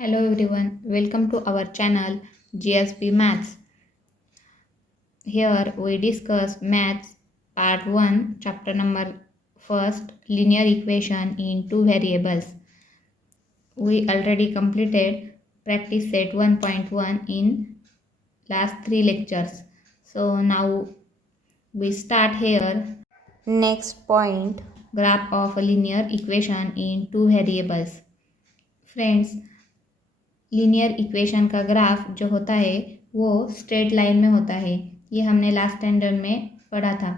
Hello everyone, welcome to our channel GSP Maths. Here we discuss Maths Part 1, Chapter number 1, Linear Equation in Two Variables. We already completed practice set 1.1 in last 3 lectures. So now we start here. Next point, graph of a linear equation in two variables. Friends, linear equation का graph जो होता है वो straight line में होता है। ये हमने लास्ट स्टैंडर्ड में पढ़ा था।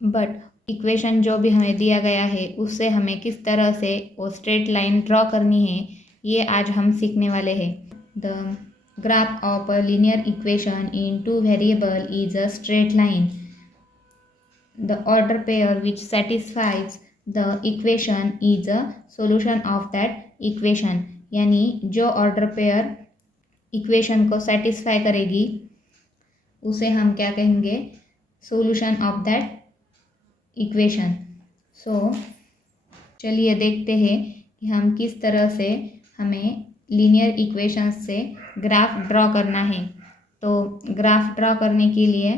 बट इक्वेशन जो भी हमें दिया गया है उससे हमें किस तरह से वो स्ट्रेट लाइन ड्रॉ करनी है ये आज हम सीखने वाले हैं। The graph of a linear equation in two variable is a straight line. The order pair which satisfies the equation is a solution of that equation. यानी जो ऑर्डर पेयर इक्वेशन को सेटिस्फाई करेगी उसे हम क्या कहेंगे, सोल्यूशन ऑफ दैट इक्वेशन। सो चलिए देखते हैं कि हम किस तरह से हमें लीनियर इक्वेशन से ग्राफ ड्रॉ करना है। तो ग्राफ ड्रॉ करने के लिए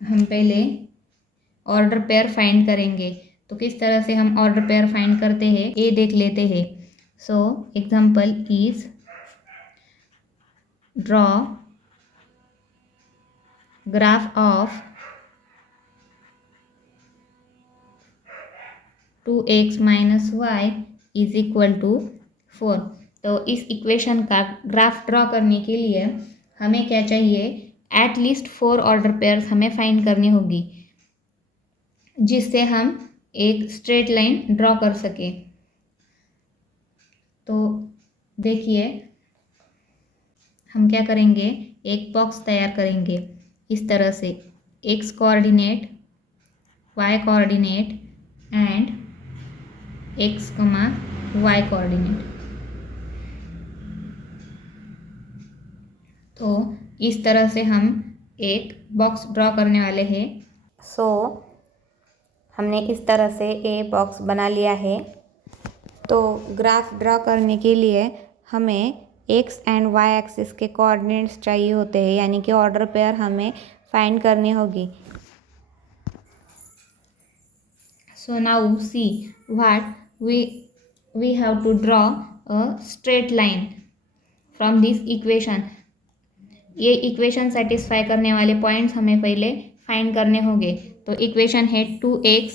हम पहले ऑर्डर पेयर फाइंड करेंगे। तो किस तरह से हम ऑर्डर पेयर फाइंड करते हैं ये देख लेते हैं। So example is draw graph of 2x minus y is equal to 4। तो इस इक्वेशन का ग्राफ ड्रॉ करने के लिए हमें क्या चाहिए, एट लीस्ट 4 ऑर्डर पेयर्स हमें फाइंड करनी होगी जिससे हम एक स्ट्रेट लाइन ड्रॉ कर सके। तो देखिए हम क्या करेंगे, एक बॉक्स तैयार करेंगे इस तरह से, x coordinate, y coordinate and x, y coordinate. तो इस तरह से हम एक बॉक्स ड्रॉ करने वाले हैं। सो हमने इस तरह से ए बॉक्स बना लिया है। तो ग्राफ ड्रॉ करने के लिए हमें एक्स एंड वाई एक्सिस के कोऑर्डिनेट्स चाहिए होते हैं, यानी कि ऑर्डर पेयर हमें फाइंड करनी होगी। So now see what we have to draw a straight line from this equation। ये इक्वेशन सेटिस्फाई करने वाले पॉइंट्स हमें पहले फाइंड करने होंगे। तो इक्वेशन है 2x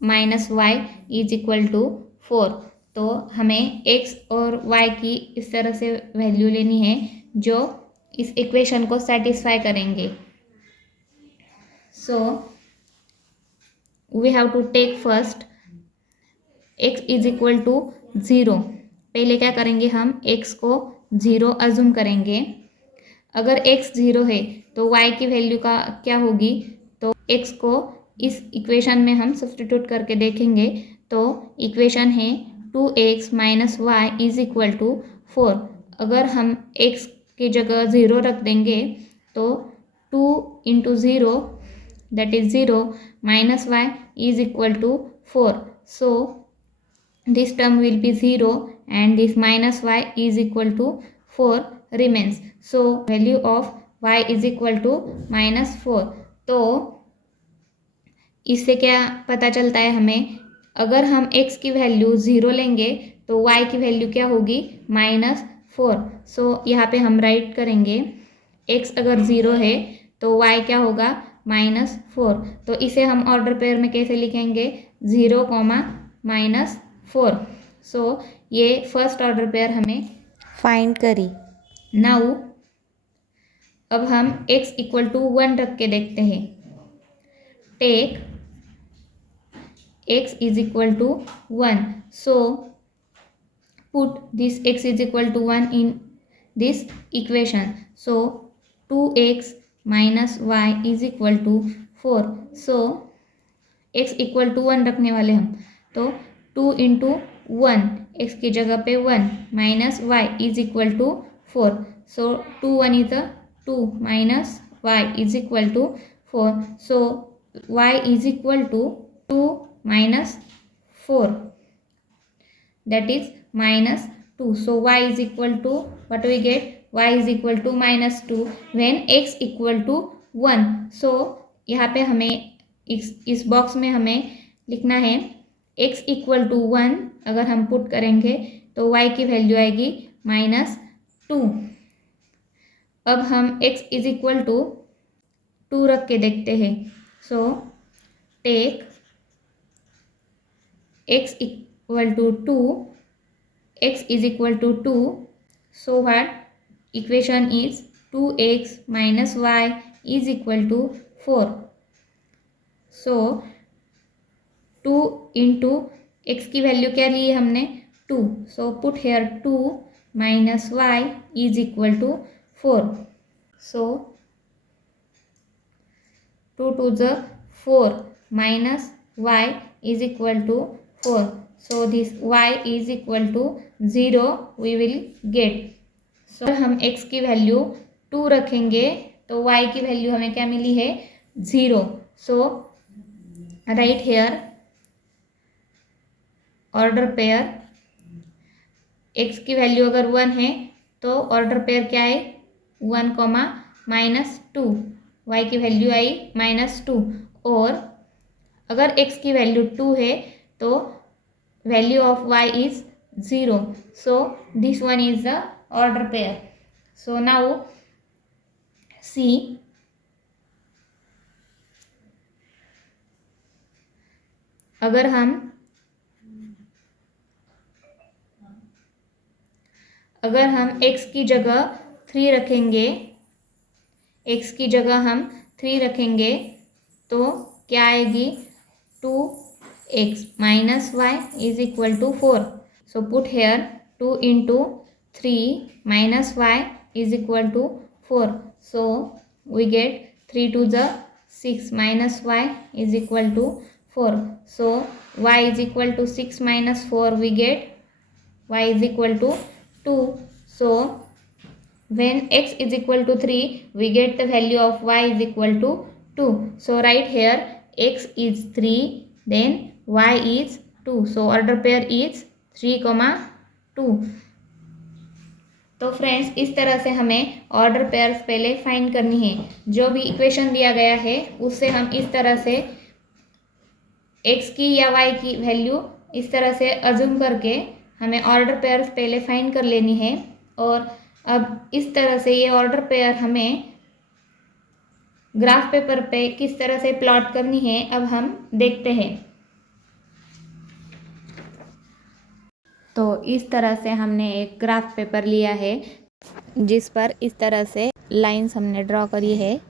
minus y is equal to 4। तो हमें x और y की इस तरह से वैल्यू लेनी है जो इस इक्वेशन को सेटिस्फाई करेंगे। So we have to take first x is equal to 0। पहले क्या करेंगे, हम x को 0 अज्यूम करेंगे। अगर x 0 है तो y की वैल्यू का क्या होगी, तो x को इस इक्वेशन में हम सब्स्टिट्यूट करके देखेंगे। तो इक्वेशन है 2x minus y is equal to 4। अगर हम x की जगह 0 रख देंगे तो 2 into 0 that is 0 minus y is equal to 4। So this term will be 0 and this minus y is equal to 4 remains. So value of y is equal to minus 4। तो इससे क्या पता चलता है हमें, अगर हम x की वैल्यू 0 लेंगे तो y की वैल्यू क्या होगी, -4। सो यहाँ पे हम राइट करेंगे x अगर 0 है तो y क्या होगा, -4। तो इसे हम ऑर्डर पेयर में कैसे लिखेंगे, 0, -4। सो ये फर्स्ट ऑर्डर पेयर हमें फाइंड करी। नाउ अब हम x इक्वल टू 1 रख के देखते हैं। Take x is equal to 1। So put this x is equal to 1 in this equation. So 2x minus y is equal to 4। So x equal to 1 रखने वाले हम, तो 2 इंटू 1, एक्स की जगह पे 1 minus y is equal to 4। So 2 1 is 2 minus y is equal to 4। So y is equal to 2 minus 4। that is -2. So y is equal to, what we get, y is equal to -2 when x equal to 1. So यहाँ पे हमें इस box में हमें लिखना है x equal to 1. अगर हम पुट करेंगे तो y की वैल्यू आएगी -2. अब हम x इज इक्वल टू 2 रख के देखते हैं. So take x equal to 2, x is equal to 2. So what equation is 2x minus y is equal to 4. So 2 into x की वैल्यू क्या ली है हमने, 2. So put here 2 minus y is equal to 4. So 2 to the 4 minus y is equal to 4. So this y is equal to 0 we will get. So हम x की value 2 रखेंगे तो y की value हमें क्या मिली है, 0. So write here order pair, x की value अगर 1 है तो ऑर्डर पेयर क्या है, 1, -2. y की वैल्यू आई -2. और अगर x की वैल्यू 2 है तो value of y is 0. So this one is the order pair. So now see, अगर हम x की जगह 3 रखेंगे, x की जगह हम 3 रखेंगे तो क्या आएगी, 2x minus y is equal to 4. So put here 2 into 3 minus y is equal to 4. So we get 3 to the 6 minus y is equal to 4. So y is equal to 6 minus 4, we get y is equal to 2. So when x is equal to 3, we get the value of y is equal to 2. So right here x is 3, then y is 2. So order pair is 3, 2. तो friends इस तरह से हमें order pairs पहले find करनी है. जो भी इक्वेशन दिया गया है उससे हम इस तरह से x की या y की वैल्यू इस तरह से अज्यूम करके हमें ऑर्डर पेयर्स पहले फाइंड कर लेनी है. और अब इस तरह से ये ऑर्डर पेयर हमें ग्राफ पेपर पे किस तरह से प्लॉट करनी है अब हम देखते हैं. तो इस तरह से हमने एक ग्राफ पेपर लिया है जिस पर इस तरह से लाइंस हमने ड्रॉ करी है.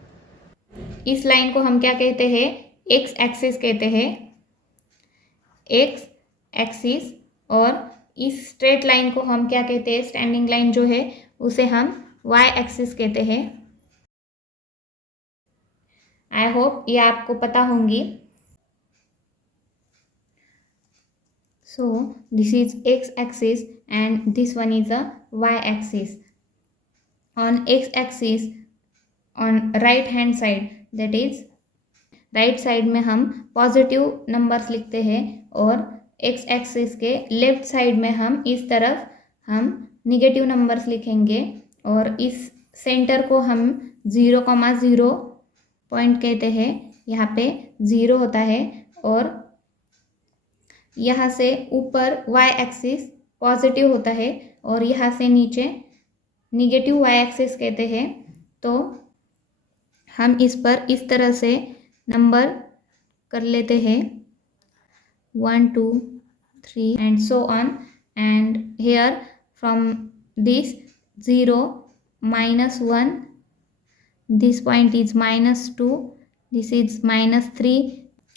इस लाइन को हम क्या कहते हैं, एक्स एक्सिस कहते हैं, एक्स एक्सिस. और इस स्ट्रेट लाइन को हम क्या कहते हैं, स्टैंडिंग लाइन जो है उसे हम वाई एक्सिस कहते हैं. आई होप ये आपको पता होंगी. So this is x axis and this one is a y axis. On x axis on right hand side, that is right side में हम पॉजिटिव नंबर्स लिखते हैं और x एक्सिस के लेफ्ट साइड में हम इस तरफ हम निगेटिव नंबर्स लिखेंगे. और इस सेंटर को हम 0,0 पॉइंट कहते हैं. यहाँ पे 0 होता है और यहाँ से ऊपर y एक्सिस पॉजिटिव होता है और यहाँ से नीचे निगेटिव y एक्सिस कहते हैं. तो हम इस पर इस तरह से नंबर कर लेते हैं 1, 2, 3 and so on. And here from this 0, -1, this point is -2, this is -3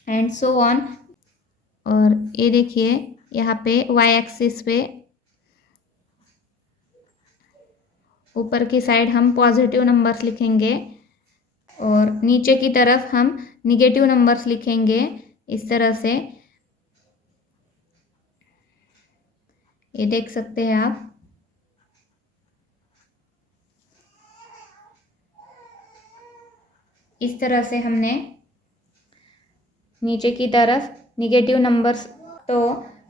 and so on. और ये देखिए यहाँ पे y एक्सिस पे ऊपर की साइड हम पॉजिटिव नंबर्स लिखेंगे और नीचे की तरफ हम निगेटिव नंबर्स लिखेंगे इस तरह से. ये देख सकते हैं आप. इस तरह से हमने नीचे की तरफ निगेटिव नंबर्स. तो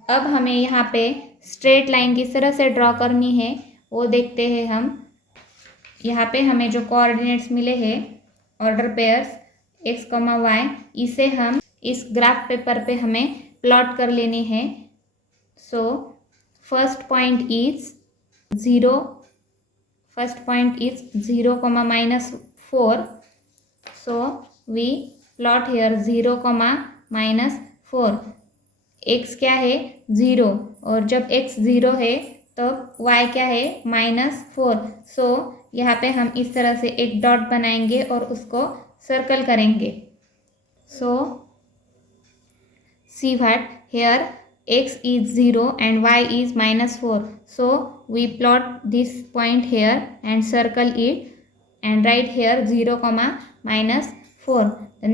अब हमें यहाँ पे स्ट्रेट लाइन किस तरह से ड्रॉ करनी है वो देखते हैं हम। यहाँ पे हमें जो कोऑर्डिनेट्स मिले हैं ऑर्डर पेयर्स x, y, इसे हम इस ग्राफ पेपर पे हमें प्लॉट कर लेने हैं। So first point is 0, first point is 0, -4. So we plot here 0, -4. x क्या है 0 और जब x 0 है तब y क्या है -4. सो यहाँ पे हम इस तरह से एक डॉट बनाएंगे और उसको सर्कल करेंगे। सो see what here x is 0 and y is -4. So we plot this point here and circle it and write here 0, -4. The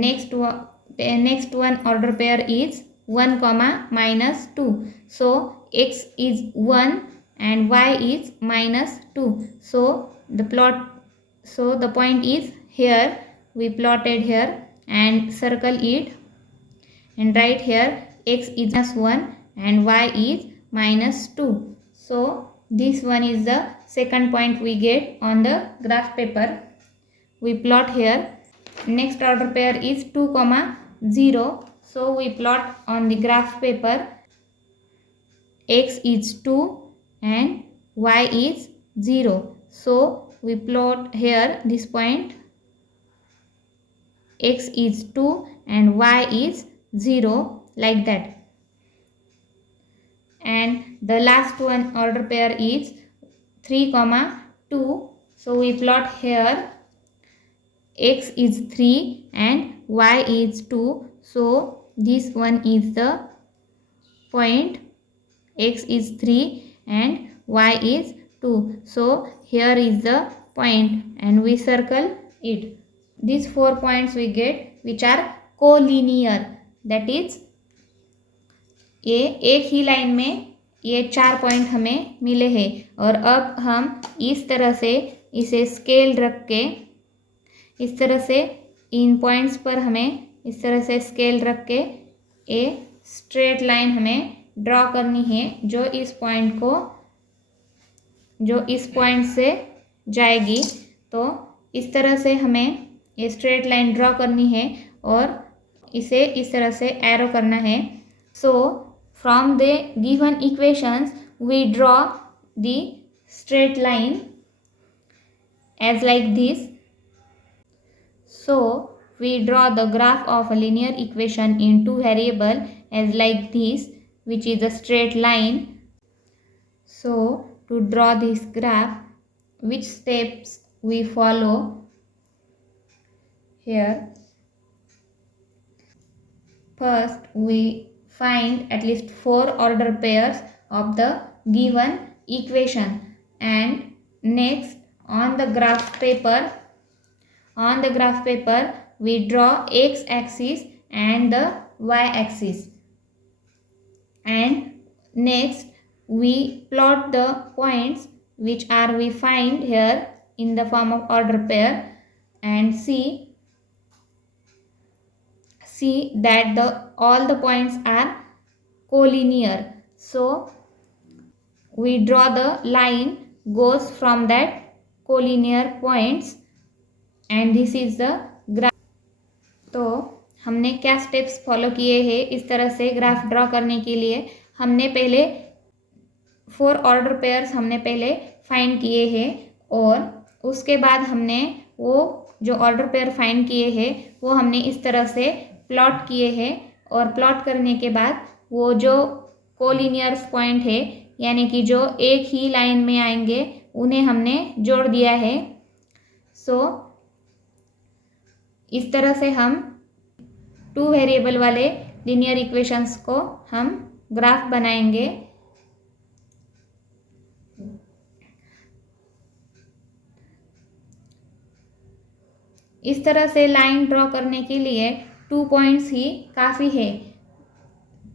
next one order pair is 1, -2. So x is 1 and y is -2. So the point is here, we plotted here and circle it and write here x is -1 and y is -2. So this one is the second point we get on the graph paper. We plot here. Next order pair is 2, 0. So we plot on the graph paper x is 2 and y is 0. So we plot here this point x is 2 and y is 0 like that. And the last one order pair is 3, 2. So we plot here x is 3 and y is 2. So this one is the point x is 3 and y is 2. So here is the point and we circle it. These 4 points we get which are collinear. That is ये एक ही line में ये 4 point हमें मिले हैं और अब हम इस तरह से इसे स्केल रख के इस तरह से इन पॉइंट्स पर हमें इस तरह से स्केल रख के ये स्ट्रेट लाइन हमें ड्रॉ करनी है जो इस पॉइंट से जाएगी। तो इस तरह से हमें ये स्ट्रेट लाइन ड्रॉ करनी है और इसे इस तरह से एरो करना है। So from the given equations we draw the straight line as like this. So we draw the graph of a linear equation in two variable as like this, which is a straight line. So to draw this graph, which steps we follow here? First we find at least 4 order pairs of the given equation, and next on the graph paper we draw x axis and the y axis, and next we plot the points which are we find here in the form of order pair and see that all the points are collinear. So we draw the line goes from that collinear points and this is the graph. तो हमने क्या steps follow किए हैं इस तरह से graph draw करने के लिए? हमने पहले 4 ऑर्डर पेयर्स हमने पहले फाइंड किए हैं और उसके बाद हमने वो जो ऑर्डर पेयर फाइंड किए हैं वो हमने इस तरह से प्लॉट किए हैं और प्लॉट करने के बाद वो जो कोलिनियर पॉइंट है यानी कि जो एक ही लाइन में आएंगे उन्हें हमने जोड़ दिया है। सो इस तरह से हम 2 वेरिएबल वाले लीनियर इक्वेशंस को हम ग्राफ बनाएंगे। इस तरह से लाइन ड्रॉ करने के लिए 2 पॉइंट्स ही काफ़ी है।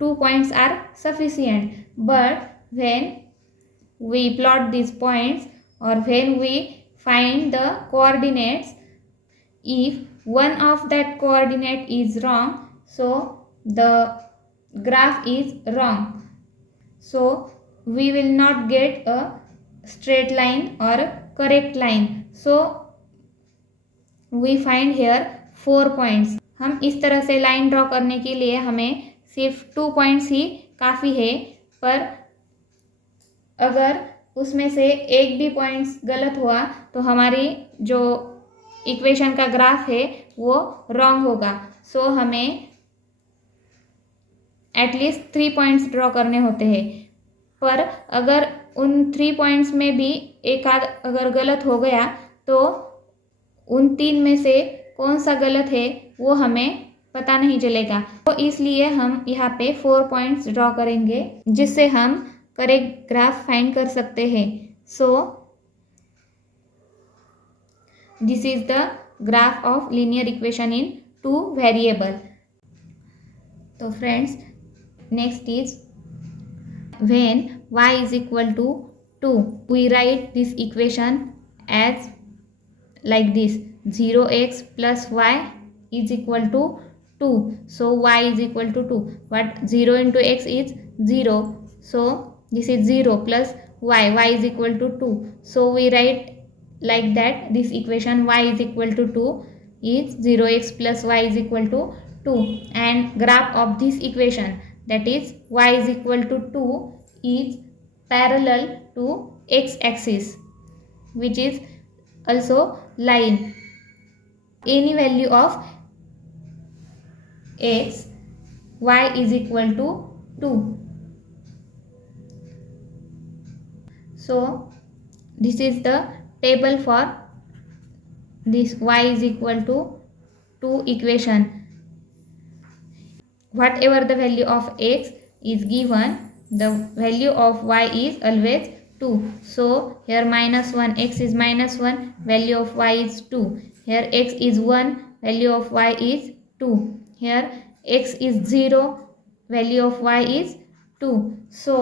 2 points are sufficient, but when we plot this points और when we find the coordinates, if one of that coordinate is wrong, so the graph is wrong. So we will not get a straight line or a correct line. So we find here 4 points. हम इस तरह से line draw करने के लिए हमें सिर्फ 2 points ही काफ़ी है, पर अगर उसमें से एक भी पॉइंट्स गलत हुआ तो हमारी जो इक्वेशन का ग्राफ है वो रॉन्ग होगा. सो हमें एटलीस्ट 3 पॉइंट्स ड्रॉ करने होते हैं. पर अगर उन 3 पॉइंट्स में भी एक आध अगर गलत हो गया तो उन 3 में से कौन सा गलत है वो हमें पता नहीं चलेगा. तो इसलिए हम यहाँ पे 4 पॉइंट्स ड्रॉ करेंगे जिससे हम करेक्ट ग्राफ फाइंड कर सकते हैं. So this is the graph of linear equation in 2 variable. तो friends, next is when y is equal to 2, we write this equation as like this: 0x plus y is equal to 2. So y is equal to 2. But 0 into x is 0. So this is 0 plus y. Y is equal to 2. So we write like that this equation: y is equal to 2 is 0x plus y is equal to 2. And graph of this equation, that is y is equal to 2, is parallel to x axis, which is also line. Any value of x, y is equal to 2. So this is the table for this y is equal to 2 equation. Whatever the value of x is given, the value of y is always 2. So here -1, x is -1, value of y is 2. Here x is 1, value of y is 2. Here x is 0, value of y is 2. So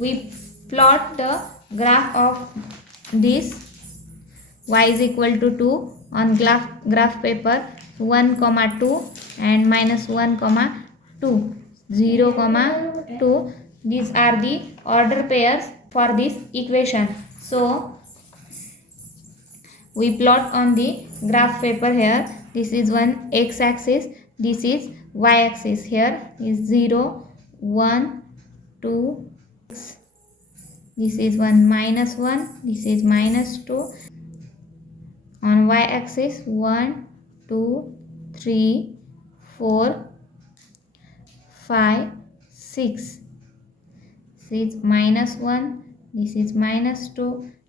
we plot the graph of this y is equal to 2 on graph paper 1, 2 and -1, 2. 0, 2. These are the order pairs for this equation. So we plot on the graph paper here. This is one x axis, this is y axis. Here is 0, 1, 2, 6. This is one -1, this is -2. On y axis 1, 2, 3, 4, 5, 6. This is -1, this is -2,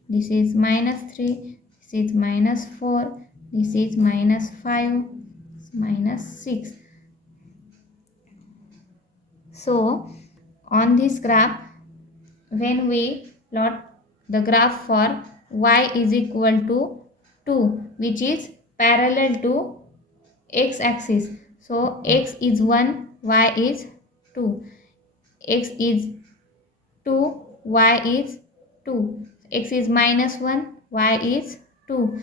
this is -3, this is -4, this is -5, -6. So on this graph, when we plot the graph for y is equal to 2, which is parallel to x axis. So x is 1, y is 2. X is 2, y is 2. X is -1, y is 2.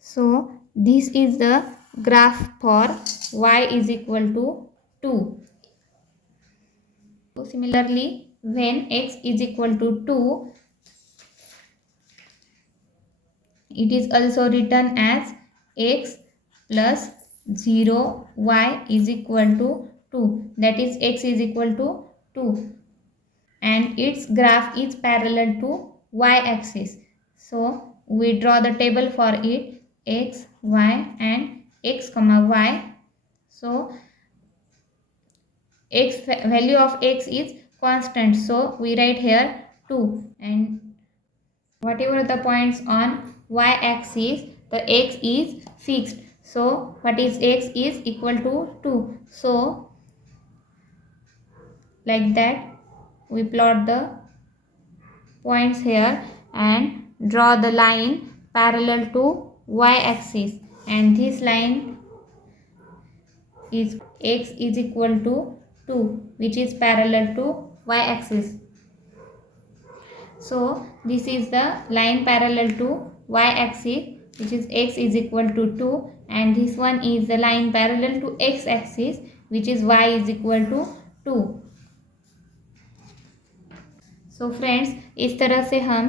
So this is the graph for y is equal to 2. So similarly, when x is equal to 2, it is also written as x plus 0, y is equal to 2. That is x is equal to 2. And its graph is parallel to y axis. So we draw the table for it: x, y and x, y. So x value of x is constant. So we write here 2. And whatever the points on y axis, the x is fixed. So what is x is equal to 2. So like that we plot the points here and draw the line parallel to y axis, and this line is x is equal to 2, which is parallel to y axis. So this is the line parallel to y axis, which is x is equal to 2, and this one is the line parallel to x axis, which is y is equal to 2. So friends, इस तरह से हम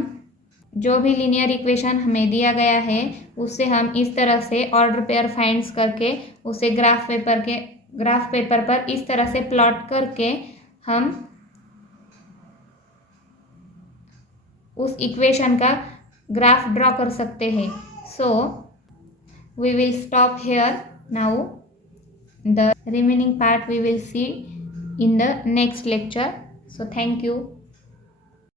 जो भी linear equation हमें दिया गया है उससे हम इस तरह से ऑर्डर पेयर फाइंड्स करके उसे ग्राफ पेपर पर इस तरह से प्लॉट करके हम उस इक्वेशन का ग्राफ ड्रॉ कर सकते हैं. So we will stop here now. The remaining part we will see in the next lecture. So thank you.